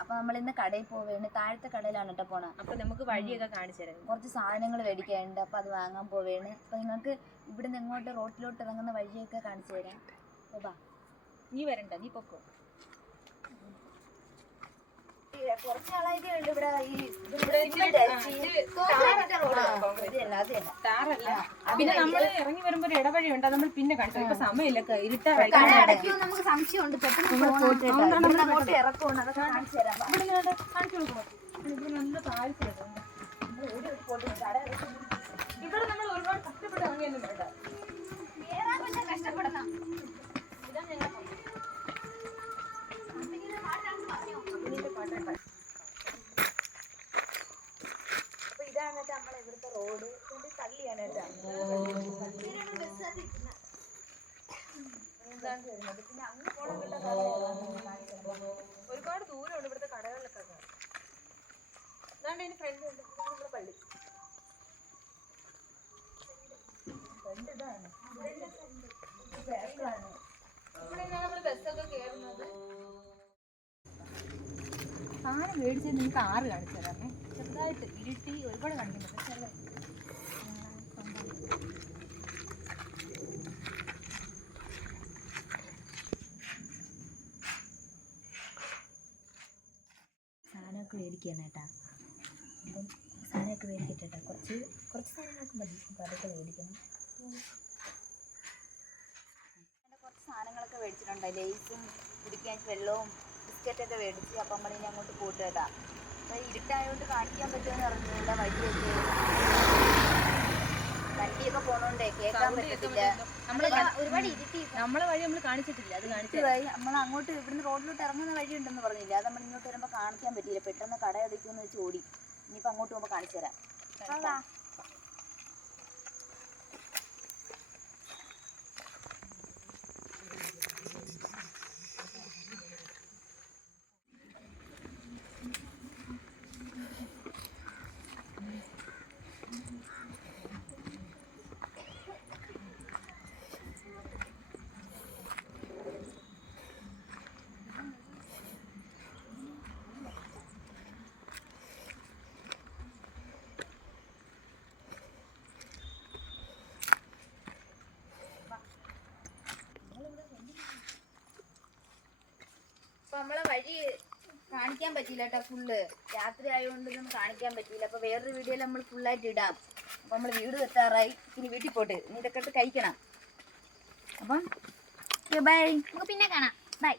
അപ്പൊ നമ്മൾ ഇന്ന് കടയിൽ പോവേണ്. താഴത്തെ കടയിലാണ് കേട്ടോ പോണ. അപ്പൊ നമുക്ക് വഴിയൊക്കെ കാണിച്ചു തരാം. കുറച്ച് സാധനങ്ങൾ മേടിക്കാനുണ്ട്. അപ്പൊ അത് വാങ്ങാൻ പോവേണ്. അപ്പൊ നിങ്ങൾക്ക് ഇവിടുന്ന് ഇങ്ങോട്ട് റോട്ടിലോട്ട് ഇറങ്ങുന്ന വഴിയൊക്കെ കാണിച്ചു തരാം. അപ്പൊ നീ വരണ്ട, നീ പൊക്കോ. കുറച്ച് നാളായിട്ടേ ഉള്ളൂ ഇവിടെ പിന്നെ നമ്മൾ ഇറങ്ങി വരുമ്പോ ഒരു ഇടവഴി ഉണ്ട്. നമ്മൾ പിന്നെ കാണിച്ചു. ഇപ്പൊ സമയമില്ല, ഇരുട്ടാറായി. നമുക്ക് സംശയമുണ്ട് ഇറക്കുകൊണ്ട് അതൊക്കെ കാണിച്ചു തരാം. കാണിച്ചു കൊടുക്കണം. ഇവിടെ നല്ല താഴ്ചയുണ്ട്. ഇവിടെ നമ്മൾ ഒരുപാട് കഷ്ടപ്പെട്ട് അങ്ങനെയൊന്നും വേണ്ട. കഷ്ടപ്പെടണം. അപ്പൊ ഇതാണ് നമ്മളെ ഇവിടുത്തെ റോഡ്. തള്ളിയാണ് കേട്ടോ. പിന്നെ അങ്ങ് പോകേണ്ട ഒരുപാട് ദൂരമുണ്ട് ഇവിടുത്തെ കടകളിലൊക്കെ. അതാണ്ട് അതിന് ഫ്രണ്ട് ഉണ്ട് നമ്മുടെ പള്ളി. ഇവിടെ നമ്മൾ ബസ്സൊക്കെ കയറുന്നത്. സാധനം മേടിച്ചത് നിങ്ങൾക്ക് 6 കാണിച്ചു തരാമേ. ചെറുതായിട്ട് ഇരുട്ടി ഒരുപാട് കാണിക്കുന്നുണ്ട്. സാധനമൊക്കെ മേടിക്കുകയാണ് കേട്ടാ. അപ്പം സാധനമൊക്കെ മേടിക്കട്ടെ. കുറച്ച് സാധനങ്ങളൊക്കെ മതി. അപ്പം അതൊക്കെ മേടിക്കണം. കുറച്ച് സാധനങ്ങളൊക്കെ മേടിച്ചിട്ടുണ്ട്. ലേസും കുടിക്കാൻ വെള്ളവും ബിസ്ക്കറ്റൊക്കെ മേടിച്ച്. അപ്പം നമ്മളിനി അങ്ങോട്ട് പോയിട്ട് കേട്ടാ. അപ്പോൾ ഇരുട്ടായതുകൊണ്ട് കാണിക്കാൻ പറ്റുമെന്ന് അറിഞ്ഞില്ല. വണ്ടിയൊക്കെ പോണോണ്ടേ കേൾക്കാൻ പറ്റത്തില്ല. ഒരുപാട് ഇരുട്ടി. നമ്മളെ വഴി നമ്മൾ കാണിച്ചിട്ടില്ല. അത് കാണിച്ചു നമ്മൾ അങ്ങോട്ട് ഇവിടുന്ന് റോഡിലോട്ട് ഇറങ്ങുന്ന വഴി ഉണ്ടെന്ന് പറഞ്ഞില്ല. അത് നമ്മൾ ഇങ്ങോട്ട് വരുമ്പോൾ കാണിക്കാൻ പറ്റിയില്ല. പെട്ടെന്ന് കട അടയ്ക്കുമെന്ന് വെച്ച് ഓടി. ഇനിയിപ്പോൾ അങ്ങോട്ട് പോകുമ്പോൾ കാണിച്ചു തരാം. അപ്പൊ നമ്മളെ വഴി കാണിക്കാൻ പറ്റിയില്ല കേട്ടോ. ഫുള്ള് രാത്രി ആയതുകൊണ്ട് ഇതൊന്നും കാണിക്കാൻ പറ്റിയില്ല. അപ്പൊ വേറൊരു വീഡിയോയിൽ നമ്മൾ ഫുള്ളായിട്ട് ഇടാം. അപ്പൊ നമ്മൾ വീട് എത്താറായി. ഇനി വീട്ടിൽ പോട്ട് ഇനി ഇതൊക്കെ ഇട്ട് കഴിക്കണം. അപ്പം ബൈ, നമുക്ക് പിന്നെ കാണാം. ബൈ.